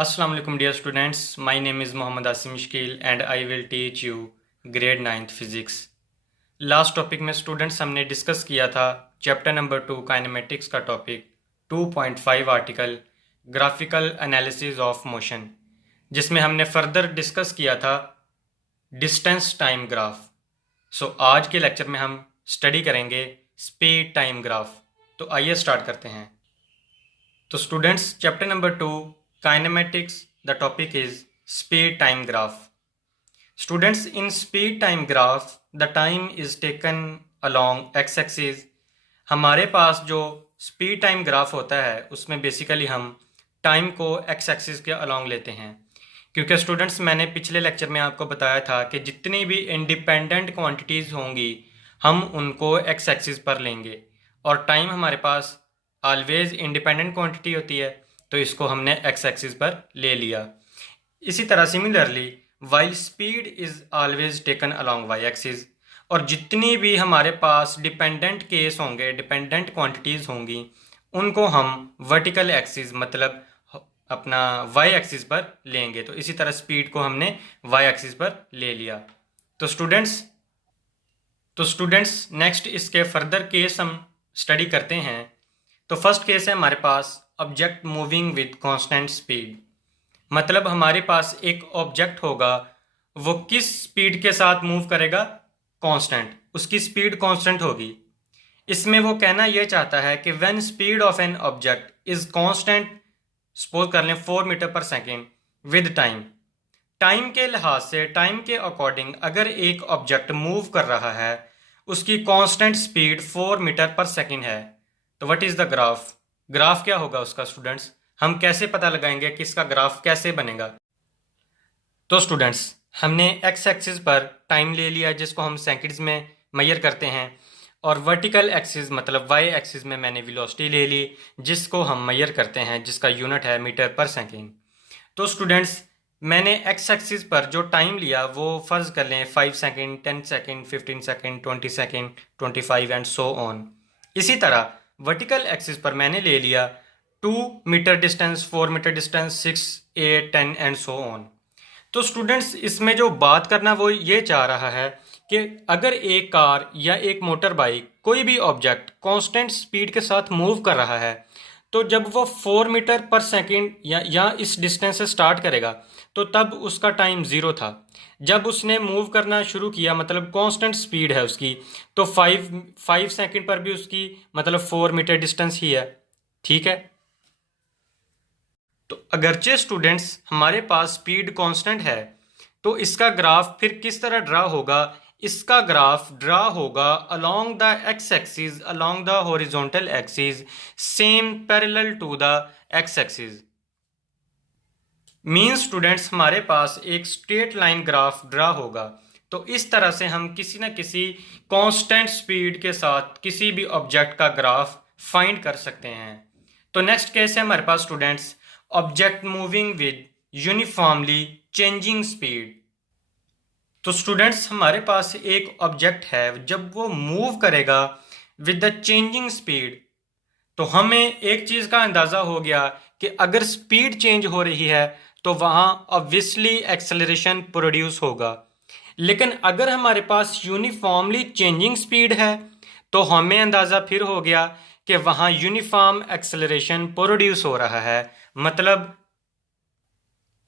Assalamu alaikum dear students, my name is Mohammad Asim Shkil and I will teach you grade 9th physics. Last topic में students हमने discuss किया था chapter number 2 kinematics का topic 2.5 article graphical analysis of motion, जिसमें हमने further discuss किया था distance time graph. सो आज के लेक्चर में हम स्टडी करेंगे स्पीड टाइम ग्राफ। तो आइए स्टार्ट करते हैं। तो students, chapter number 2 kinematics, the topic is speed time graph. Students, in speed time graph the time is taken along x-axis. हमारे पास जो speed time graph होता है उसमें बेसिकली हम टाइम को x-axis के along लेते हैं, क्योंकि स्टूडेंट्स मैंने पिछले लेक्चर में आपको बताया था कि जितनी भी इंडिपेंडेंट क्वांटिटीज़ होंगी हम उनको x-axis पर लेंगे, और टाइम हमारे पास ऑलवेज इंडिपेंडेंट क्वांटिटी होती है, तो इसको हमने एक्स एक्सिस पर ले लिया। इसी तरह similarly while speed is always taken along Y axis, और जितनी भी हमारे पास डिपेंडेंट केस होंगे, डिपेंडेंट क्वांटिटीज़ होंगी, उनको हम वर्टिकल एक्सिस मतलब अपना वाई एक्सिस पर लेंगे। तो इसी तरह स्पीड को हमने वाई एक्सिस पर ले लिया। तो स्टूडेंट्स नेक्स्ट इसके फर्दर केस हम स्टडी करते हैं। तो फर्स्ट केस है हमारे पास object moving with constant speed. मतलब हमारे पास एक ऑब्जेक्ट होगा, वो किस स्पीड के साथ मूव करेगा? कांस्टेंट, उसकी स्पीड कांस्टेंट होगी। इसमें वो कहना ये चाहता है कि when speed of an object is constant, suppose कर लें 4 मीटर पर सेकेंड विद टाइम, टाइम के लिहाज से, टाइम के अकॉर्डिंग अगर एक ऑब्जेक्ट मूव कर रहा है, उसकी कांस्टेंट स्पीड 4 मीटर पर सेकेंड है, तो what is the graph? Graph क्या होगा उसका स्टूडेंट्स? हम कैसे पता लगाएंगे कि इसका ग्राफ कैसे बनेगा? तो स्टूडेंट्स, हमने एक्स एक्सिस पर टाइम ले लिया जिसको हम सेकंड्स में मेजर करते हैं, और वर्टिकल एक्सिस मतलब वाई एक्सिस में मैंने वेलोसिटी ले ली जिसको हम मेजर करते हैं, जिसका यूनिट है मीटर पर सेकेंड। तो स्टूडेंट्स, मैंने एक्स एक्सिस पर जो टाइम लिया वो फर्ज कर लें 5 second, 10 second, 15 second, 20 second, 25 and so on. इसी तरह वर्टिकल एक्सिस पर मैंने ले लिया 2 metre distance, 4 metre distance, 6, 8, 10 and so on. तो स्टूडेंट्स, इसमें जो बात करना वो ये चाह रहा है कि अगर एक कार या एक मोटर बाइक, कोई भी ऑब्जेक्ट कांस्टेंट स्पीड के साथ मूव कर रहा है, तो जब वो 4 मीटर पर सेकेंड या इस डिस्टेंस से स्टार्ट करेगा तो तब उसका टाइम 0 था। जब उसने मूव करना शुरू किया, मतलब कांस्टेंट स्पीड है उसकी, तो 5 सेकेंड पर भी उसकी मतलब 4 मीटर डिस्टेंस ही है। ठीक है, तो अगरचे स्टूडेंट्स हमारे पास स्पीड कांस्टेंट है, तो इसका ग्राफ फिर किस तरह ड्रा होगा? इसका ग्राफ ड्रा होगा along the X axis, along the horizontal axis, same parallel to the X axis. Mean students, हमारे पास एक स्ट्रेट लाइन ग्राफ ड्रा होगा। तो इस तरह से हम किसी न किसी कांस्टेंट स्पीड के साथ किसी भी ऑब्जेक्ट का ग्राफ फाइंड कर सकते हैं। तो नेक्स्ट केस है हमारे पास students object moving with uniformly changing speed. तो स्टूडेंट्स, हमारे पास एक ऑब्जेक्ट है, जब वो मूव करेगा विद द चेंजिंग स्पीड, तो हमें एक चीज़ का अंदाज़ा हो गया कि अगर स्पीड चेंज हो रही है तो वहाँ ऑब्वियसली एक्सेलरेशन प्रोड्यूस होगा। लेकिन अगर हमारे पास यूनिफॉर्मली चेंजिंग स्पीड है तो हमें अंदाज़ा फिर हो गया कि वहाँ यूनिफॉर्म एक्सेलरेशन प्रोड्यूस हो रहा है। मतलब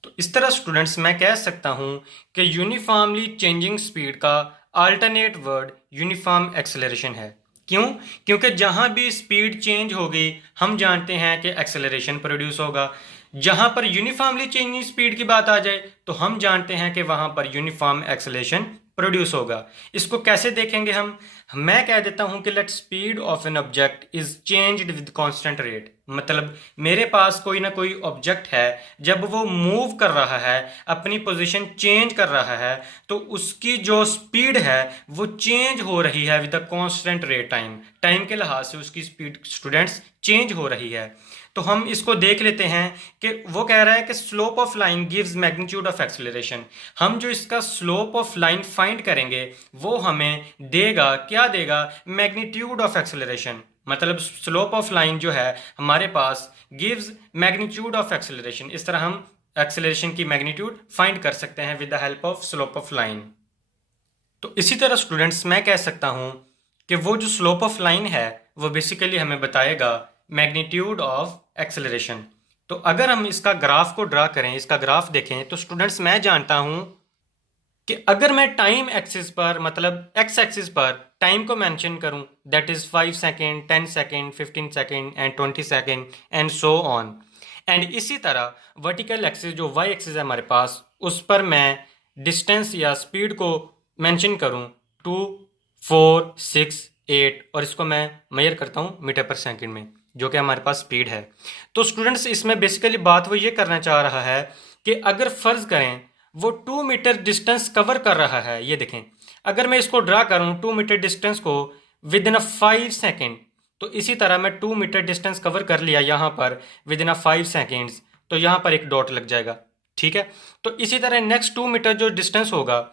तो इस तरह स्टूडेंट्स मैं कह सकता हूँ कि यूनिफॉर्मली चेंजिंग स्पीड का अल्टरनेट वर्ड यूनिफॉर्म एक्सेलरेशन है। क्यों? क्योंकि जहाँ भी स्पीड चेंज होगी हम जानते हैं कि एक्सेलरेशन प्रोड्यूस होगा। जहाँ पर यूनिफॉर्मली चेंजिंग स्पीड की बात आ जाए तो हम जानते हैं कि वहाँ पर यूनिफॉर्म एक्सेलरेशन प्रोड्यूस होगा। इसको कैसे देखेंगे हम? मैं कह देता हूँ कि let speed of an object is changed with constant rate. मतलब मेरे पास कोई ना कोई ऑब्जेक्ट है, जब वो मूव कर रहा है, अपनी पोजीशन चेंज कर रहा है, तो उसकी जो स्पीड है वो चेंज हो रही है with the constant rate. Time के लिहाज से उसकी स्पीड स्टूडेंट्स चेंज हो रही है। तो हम इसको देख लेते हैं कि वो कह रहा है कि slope of line gives magnitude of acceleration. हम जो इसका स्लोप ऑफ लाइन फाइंड करेंगे वो हमें देगा, क्या देगा? Magnitude of acceleration. मतलब स्लोप ऑफ लाइन जो है हमारे पास गिव्स मैग्नीट्यूड ऑफ एक्सेलरेशन। इस तरह हम एक्सेलरेशन की मैग्नीट्यूड फाइंड कर सकते हैं with the help of slope of line. तो इसी तरह स्टूडेंट्स मैं कह सकता हूं कि वो जो स्लोप ऑफ लाइन है वो बेसिकली हमें बताएगा मैग्नीट्यूड ऑफ एक्सेलरेशन। तो अगर हम इसका ग्राफ को ड्रा करें, इसका ग्राफ देखें, तो स्टूडेंट्स मैं जानता हूं कि अगर मैं टाइम एक्सिस पर मतलब एक्स एक्सिस पर टाइम को मेंशन करूं, that is 5 second, 10 second, 15 second and 20 second and so on. And इसी तरह वर्टिकल एक्सिस जो वाई एक्सिस है हमारे पास, उस पर मैं डिस्टेंस या स्पीड को मेंशन करूं 2, 4, 6, 8 और इसको मैं मेजर करता हूं मीटर पर सेकेंड में, जो कि हमारे पास स्पीड है। तो स्टूडेंट्स इसमें बेसिकली बात वो ये करना चाह रहा है कि अगर फर्ज करें वो 2 मीटर डिस्टेंस कवर कर रहा है, ये देखें, अगर मैं इसको ड्रा करूं 2 मीटर डिस्टेंस को विद इन 5 सेकेंड, तो इसी तरह मैं 2 मीटर डिस्टेंस कवर कर लिया यहाँ पर विद इन 5 सेकेंड्स, तो यहाँ पर एक डॉट लग जाएगा, ठीक है। तो इसी तरह नेक्स्ट 2 मीटर जो डिस्टेंस होगा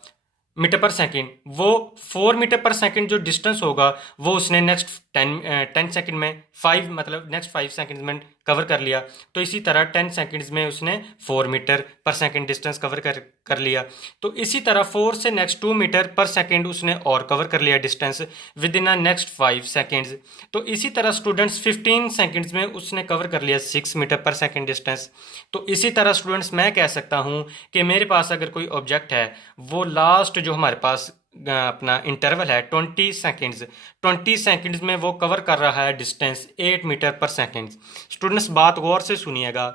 मीटर पर सेकेंड, वो 4 मीटर पर सेकेंड जो डिस्टेंस होगा वो उसने नेक्स्ट 10 सेकेंड में 5 मतलब नेक्स्ट 5 सेकेंड्स में कवर कर लिया। तो इसी तरह 10 सेकेंड्स में उसने 4 मीटर पर सेकेंड डिस्टेंस कवर कर लिया। तो इसी तरह 4 से नेक्स्ट 2 मीटर पर सेकेंड उसने और कवर कर लिया distance with in next 5 seconds. तो इसी तरह स्टूडेंट्स 15 सेकेंड्स में उसने कवर कर लिया 6 मीटर पर सेकेंड डिस्टेंस। तो इसी तरह स्टूडेंट्स मैं कह सकता हूँ कि मेरे पास अगर कोई ऑब्जेक्ट है, वो लास्ट जो हमारे पास अपना इंटरवल है 20 सेकेंड्स में वो कवर कर रहा है डिस्टेंस 8 मीटर पर सेकेंड। स्टूडेंट्स बात गौर से सुनिएगा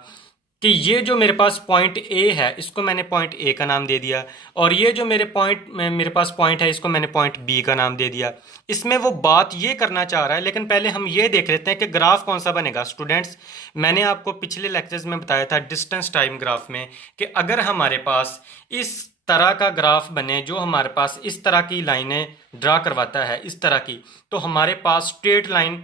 कि ये जो मेरे पास पॉइंट ए है, इसको मैंने पॉइंट ए का नाम दे दिया, और ये जो मेरे पास पॉइंट है, इसको मैंने पॉइंट बी का नाम दे दिया। इसमें वो बात ये करना चाह रहा है, लेकिन पहले हम ये देख लेते हैं कि ग्राफ कौन सा बनेगा। स्टूडेंट्स मैंने आपको पिछले लेक्चर्स में बताया था डिस्टेंस टाइम ग्राफ में कि अगर हमारे पास इस तरह का ग्राफ बने जो हमारे पास इस तरह की लाइनें ड्रा करवाता है, इस तरह की, तो हमारे पास स्ट्रेट लाइन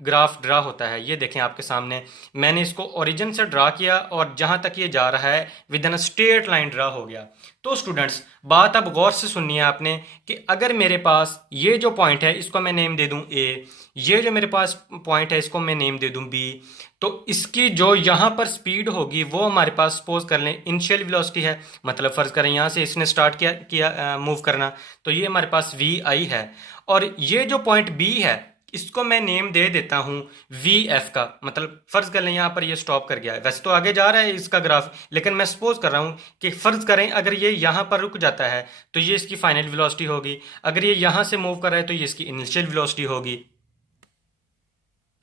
ग्राफ ड्रा होता है। ये देखें आपके सामने, मैंने इसको ओरिजिन से ड्रा किया और जहां तक ये जा रहा है with in straight line draw हो गया। तो स्टूडेंट्स बात अब गौर से सुननी है आपने कि अगर मेरे पास ये जो पॉइंट है इसको मैं नेम दे दूं ए, ये जो मेरे पास पॉइंट है इसको मैं नेम दे दूं बी, तो इसकी जो यहाँ पर स्पीड होगी वो हमारे पास सपोज कर लें इनिशियल वेलोसिटी है, मतलब फर्ज करें यहाँ से इसने स्टार्ट किया मूव करना, तो ये हमारे पास वी आई है। और ये जो पॉइंट बी है इसको मैं नेम दे देता हूं वी एफ का, मतलब फर्ज कर लें यहाँ पर ये स्टॉप कर गया है, वैसे तो आगे जा रहा है इसका ग्राफ, लेकिन मैं सपोज कर रहा हूं कि फर्ज करें अगर ये यहाँ पर रुक जाता है तो ये इसकी फाइनल वेलोसिटी होगी, अगर ये यहाँ से मूव कर रहा है तो ये इसकी इनिशियल वेलोसिटी होगी।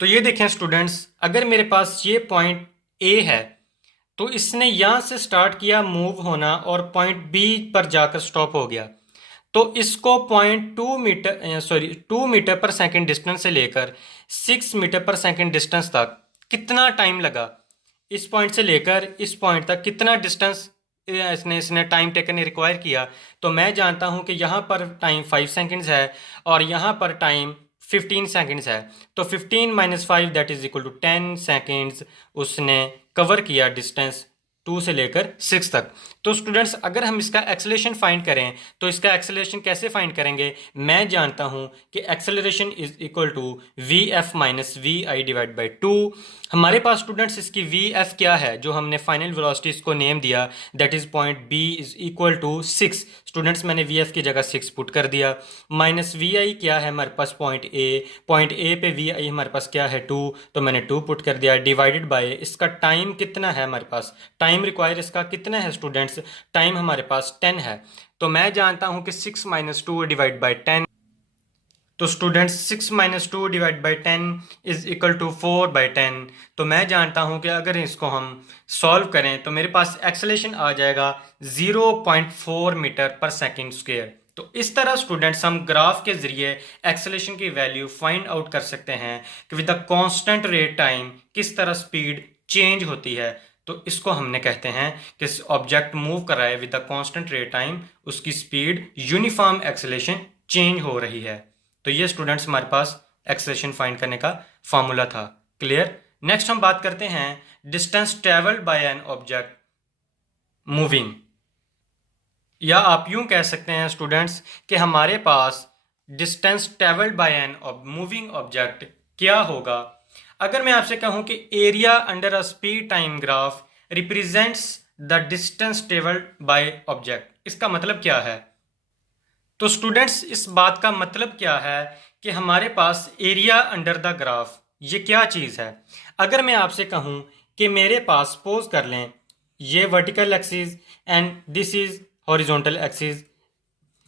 तो ये देखें स्टूडेंट्स, अगर मेरे पास ये पॉइंट ए है तो इसने यहाँ से स्टार्ट किया मूव होना और पॉइंट बी पर जाकर स्टॉप हो गया, तो इसको पॉइंट 2 मीटर पर सेकेंड डिस्टेंस से लेकर 6 मीटर पर सेकेंड डिस्टेंस तक कितना टाइम लगा, इस पॉइंट से लेकर इस पॉइंट तक कितना डिस्टेंस इसने टाइम टेकन रिक्वायर किया। तो मैं जानता हूं कि यहाँ पर टाइम 5 सेकेंड्स है और यहाँ पर टाइम 15 सेकेंड्स है, तो 15 - 5 that is equal to 10 seconds उसने कवर किया डिस्टेंस 2 से लेकर 6 तक। तो स्टूडेंट्स अगर हम इसका एक्सेलरेशन फाइंड करें तो इसका एक्सेलरेशन कैसे फाइंड करेंगे, मैं जानता हूं कि acceleration is equal to V F minus V I divide by 2। हमारे पास स्टूडेंट्स इसकी वी एफ क्या है, जो हमने फाइनल वेलोसिटी इसको नेम दिया, that is point B is equal to 6। Students मैंने वी एफ की जगह 6 पुट कर दिया, माइनस वी आई क्या है हमारे पास पॉइंट ए पे वी आई हमारे पास क्या है 2, तो मैंने 2 पुट कर दिया, डिवाइडेड बाय इसका टाइम कितना है हमारे पास, टाइम रिक्वायर इसका कितना है स्टूडेंट्स, टाइम हमारे पास 10 है। तो मैं जानता हूं कि 6 - 2 डिवाइड बाई 10, तो students 6 - 2 divide by 10 is equal to 4/10। तो मैं जानता हूं कि अगर इसको हम सॉल्व करें तो मेरे पास एक्सेलरेशन आ जाएगा 0.4 मीटर पर सेकेंड स्क्वायर। तो इस तरह स्टूडेंट्स हम ग्राफ के जरिए एक्सेलरेशन की वैल्यू फाइंड आउट कर सकते हैं कि with the constant rate time किस तरह स्पीड चेंज होती है। तो इसको हमने कहते हैं कि ऑब्जेक्ट मूव कर रहा है with the constant rate time, उसकी स्पीड यूनिफॉर्म एक्सेलरेशन चेंज हो रही है। तो ये स्टूडेंट्स हमारे पास एक्सेलरेशन फाइंड करने का फॉर्मूला था। क्लियर। नेक्स्ट हम बात करते हैं distance travelled by an object moving, या आप यूं कह सकते हैं स्टूडेंट्स कि हमारे पास distance travelled by an moving object क्या होगा। अगर मैं आपसे कहूं कि area under a speed time graph represents the distance travelled by object. इसका मतलब क्या है? तो स्टूडेंट्स, इस बात का मतलब क्या है कि हमारे पास एरिया अंडर द ग्राफ ये क्या चीज़ है। अगर मैं आपसे कहूँ कि मेरे पास, सपोज कर लें, ये vertical axis and this is horizontal axis.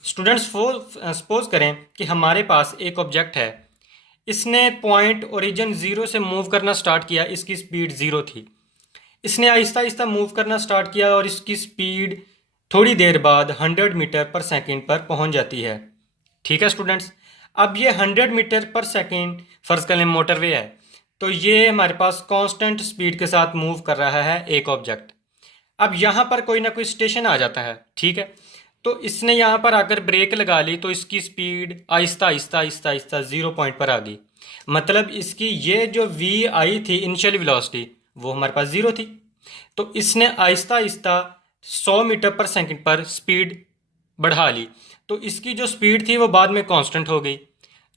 Students, suppose करें कि हमारे पास एक ऑब्जेक्ट है, इसने पॉइंट ओरिजिन ज़ीरो से मूव करना स्टार्ट किया, इसकी स्पीड ज़ीरो थी। इसने आहिस्ता आहिस्ता मूव करना स्टार्ट किया और इसकी स्पीड थोड़ी देर बाद 100 मीटर पर सेकंड पर पहुंच जाती है। ठीक है स्टूडेंट्स, अब ये 100 मीटर पर सेकंड फर्ज कर लें मोटरवे है, तो ये हमारे पास कांस्टेंट स्पीड के साथ मूव कर रहा है एक ऑब्जेक्ट। अब यहाँ पर कोई ना कोई स्टेशन आ जाता है, ठीक है, तो इसने यहाँ पर आकर ब्रेक लगा ली तो इसकी स्पीड आहिस्ता आहिस्ता आहिस्ता आहिस्ता 0 पॉइंट पर आ गई। मतलब इसकी ये जो वी आई थी इनिशियल वेलोसिटी, वो हमारे पास 0 थी। तो इसने आहिस्ता आहिस्ता 100 मीटर पर सेकंड पर स्पीड बढ़ा ली, तो इसकी जो स्पीड थी वो बाद में कांस्टेंट हो गई।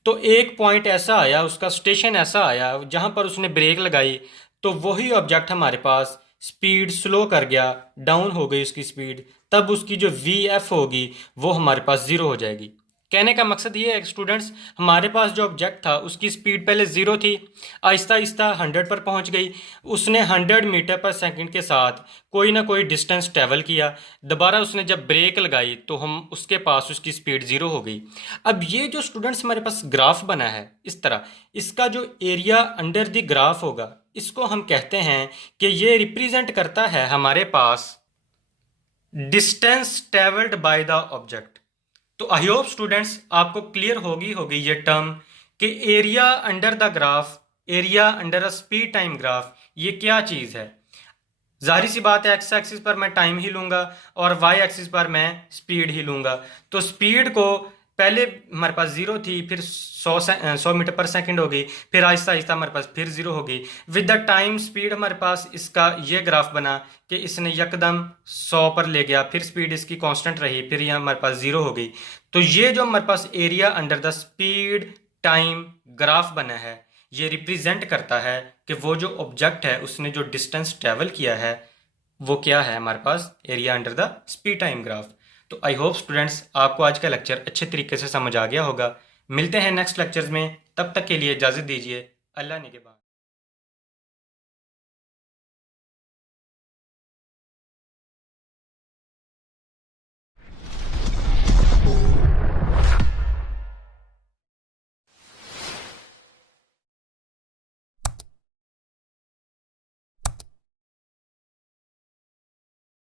तो एक पॉइंट ऐसा आया, उसका स्टेशन ऐसा आया जहां पर उसने ब्रेक लगाई, तो वही ऑब्जेक्ट हमारे पास स्पीड स्लो कर गया, डाउन हो गई उसकी स्पीड, तब उसकी जो वी एफ होगी वो हमारे पास ज़ीरो हो जाएगी। कहने का मकसद ये है स्टूडेंट्स, हमारे पास जो ऑब्जेक्ट था उसकी स्पीड पहले 0 थी, आहिस्ता आहिस्ता 100 पर पहुंच गई, उसने 100 मीटर पर सेकंड के साथ कोई ना कोई डिस्टेंस ट्रेवल किया, दोबारा उसने जब ब्रेक लगाई तो हम उसके पास उसकी स्पीड 0 हो गई। अब ये जो स्टूडेंट्स हमारे पास ग्राफ बना है इस तरह, इसका जो एरिया अंडर द ग्राफ होगा, इसको हम कहते हैं कि ये रिप्रेजेंट करता है हमारे पास distance travelled by the object. तो आई होप स्टूडेंट्स आपको क्लियर होगी ये टर्म कि area under the graph, area under a speed time graph, ये क्या चीज़ है। जाहिर सी बात है, एक्स एक्सिस पर मैं टाइम ही लूँगा और वाई एक्सिस पर मैं स्पीड ही लूँगा। तो स्पीड को पहले हमारे पास 0 थी, फिर 100 मीटर पर सेकंड हो गई, फिर आहिस्ता आहिस्ता हमारे पास फिर 0 हो गई। विद द टाइम स्पीड हमारे पास इसका ये ग्राफ बना कि इसने यकदम 100 पर ले गया, फिर स्पीड इसकी कांस्टेंट रही, फिर यह हमारे पास 0 हो गई। तो ये जो हमारे पास area under the speed time graph बना है, ये रिप्रेजेंट करता है कि वो जो ऑब्जेक्ट है उसने जो डिस्टेंस ट्रेवल किया है वो क्या है, हमारे पास area under the speed time graph. तो आई होप स्टूडेंट्स आपको आज का लेक्चर अच्छे तरीके से समझ आ गया होगा। मिलते हैं नेक्स्ट लेक्चर्स में, तब तक के लिए इजाज़त दीजिए। अल्लाह निगहबान।